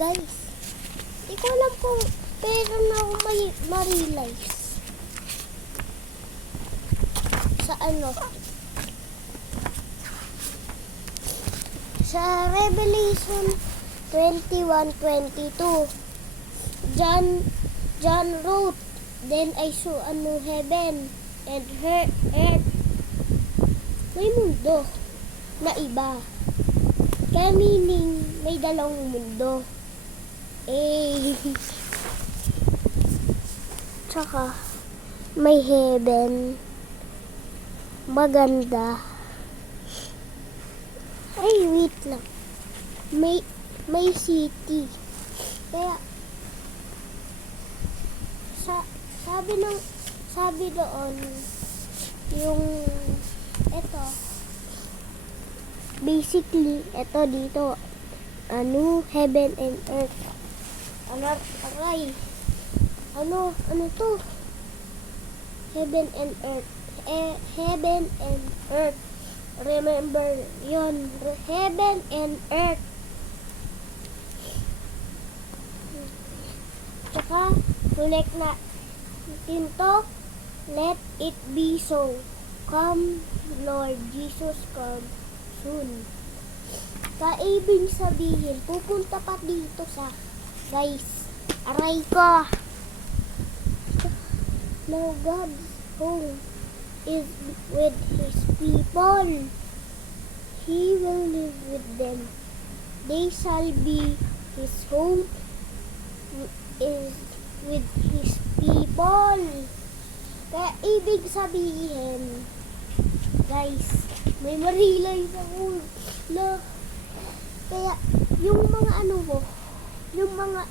Guys, hindi ko alam kung pero na ako may ma-realize. Sa ano? Sa Revelation 21:22, John wrote, "Then I saw a new heaven and earth." May mundo na iba. Kaya meaning, may dalawang mundo. Tsaka, may heaven. Maganda. Ay, wait lang. May city. Kaya, sabi doon, yung, eto, basically, eto dito, ano, heaven and earth. Ano to? Heaven and earth. Heaven and earth. Remember yon, heaven and earth. Tsaka, connect na to, let it be so. Come, Lord Jesus, come soon. Kaibig sabihin, pupunta pa dito sa, guys, aray ko. Now God's home is with His people. He will live with them. They shall be His home is with His people. Kaya ibig sabihin, guys, may ma-realize ako na kaya yung mga ano mo, yung mga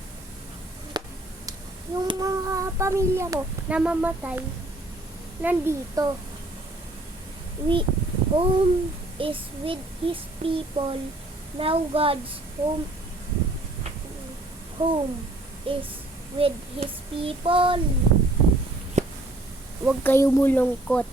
pamilya mo na mamatay nandito. Home is with His people. Now God's home is with His people. Huwag kayo mulungkot.